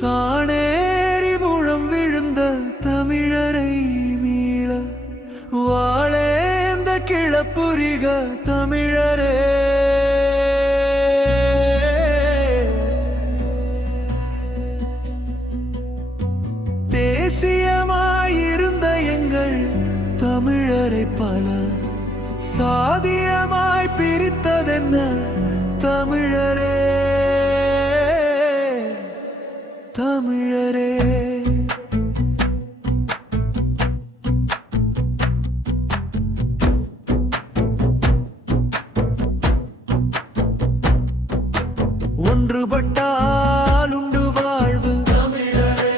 சாணேரி முழம் விழுந்த தமிழரை மீள வாழேந்த கிளப்புரிக தமிழரே தேசியமாயிருந்த எங்கள் தமிழரை பல சாதியமாய் பிரித்ததென்ன தமிழரே தமிழரே ஒன்றுபட்டால் உண்டு வாழ்வு தமிழரே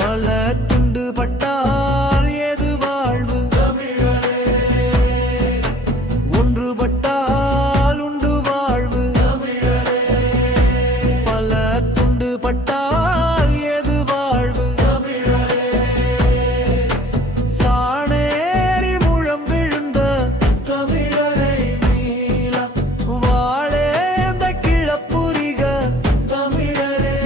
பல துண்டுபட்டால் ஏது வாழ்வு தமிழரே ஒன்றுபட்டால் உண்டு வாழ்வு தமிழரே பல துண்டுபட்டால் ஏது வாழ்வு தமிழரே சாணேரி முழம் விழுந்த தமிழரை மீள வாழேந்த கிளப்புரிக தமிழரே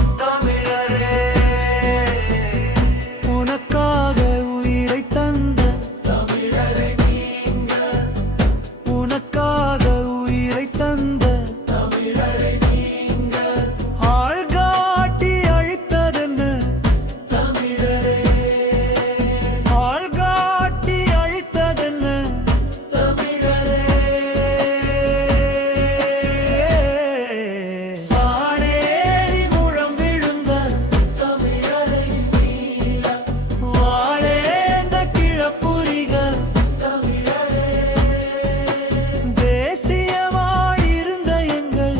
தமிழரே உனக்காக உயிரை தந்த தமிழரை நீங்க உனக்காக உயிரை தந்த தமிழரை நீங்க ஆள்காட்டி அழித்ததென்ன தமிழரே ஆள்காட்டி அழித்ததென்ன தமிழரே சாணேரி முழம் விழுந்த தமிழரை மீள வாழேந்த கிளப்புரிக தமிழரே தேசியமாயிருந்த எங்கள்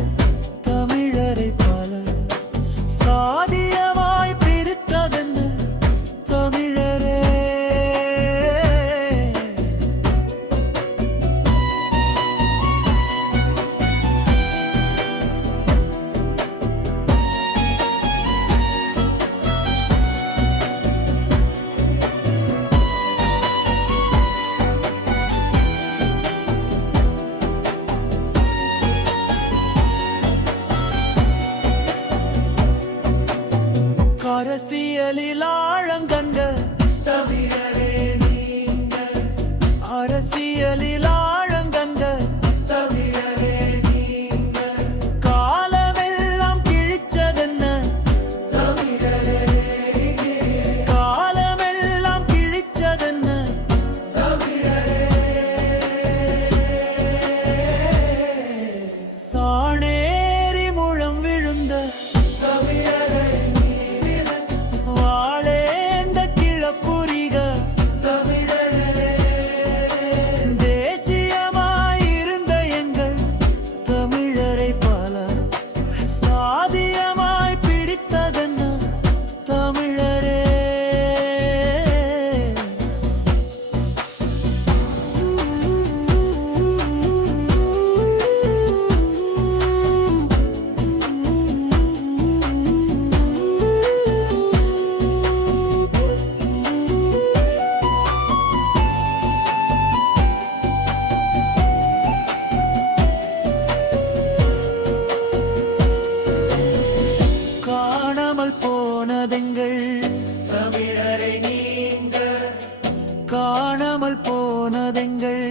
தமிழரை பல சாதியமாய் பிரித்ததென்ன தமிழரே அரசியலில் ஆழங்கண்ட தமிழரே நீங்க அரசியலில் ஆழங்கண்ட தமிழரே நீங்க காலமெல்லாம் கிழிச்சதென்ன தமிழரே காலமெல்லாம் கிழிச்சதென்ன தமிழரே சாணேரி முழம் விழுந்த தமிழரை வாழேந்த கிளப்புரிக தமிழரே தேசியமாயிருந்த எங்கள் தமிழரை பல சாதியமாய் பிரித்ததென்ன தமிழரே காணாமல் போனதெங்கள் தமிழரை நீங்க காணாமல் போனதெங்கள்